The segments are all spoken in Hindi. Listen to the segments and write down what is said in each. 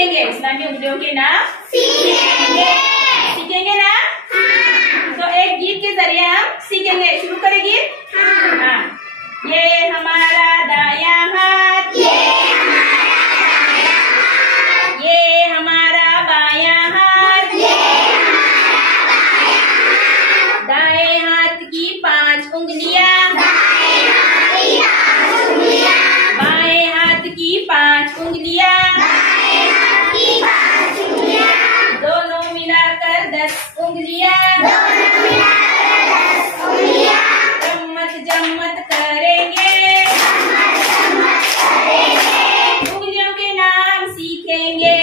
सीखेंगे। इस्लामी उंगलियों के नाम सीखेंगे ना? तो एक गीत के जरिए हम सीखेंगे। शुरू करें गीत? हाँ। ये हमारा दायां हाथ, ये हमारा बायां हाथ, दाएं हाथ की 5 उंगलियां, बाएं हाथ की 5 उंगलियां, दोनों मिलाकर 10 उंगलियां, जम्मत जम्मत करेंगे, उंगलियों के नाम सीखेंगे,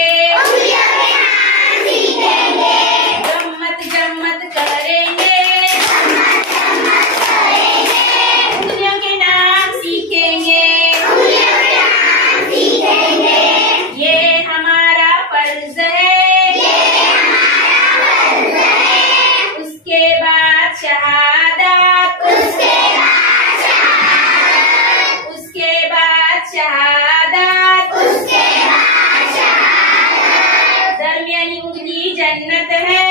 जम्मत जम्मत करेंगे, उंगलियों के नाम सीखेंगे। ये हमारा फर्ज है, उसके बाद शहादत, उसके बाद शहादत, दरमियानी उंगली जन्नत है,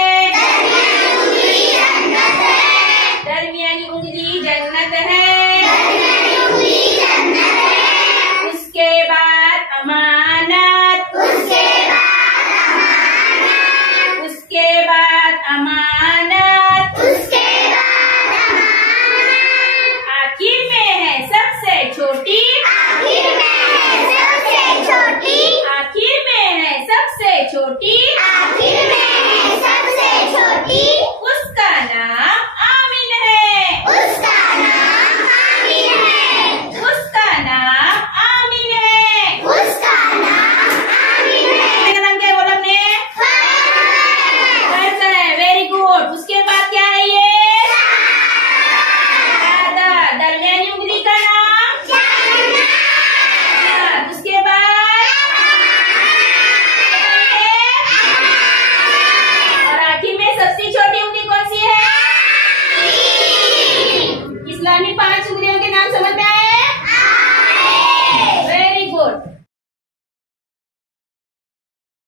दरमियानी उंगली जन्नत है, उसके बाद अमानत, उसके बाद अमानत, आखिर में है सबसे छोटी, आखिर में है सबसे छोटी,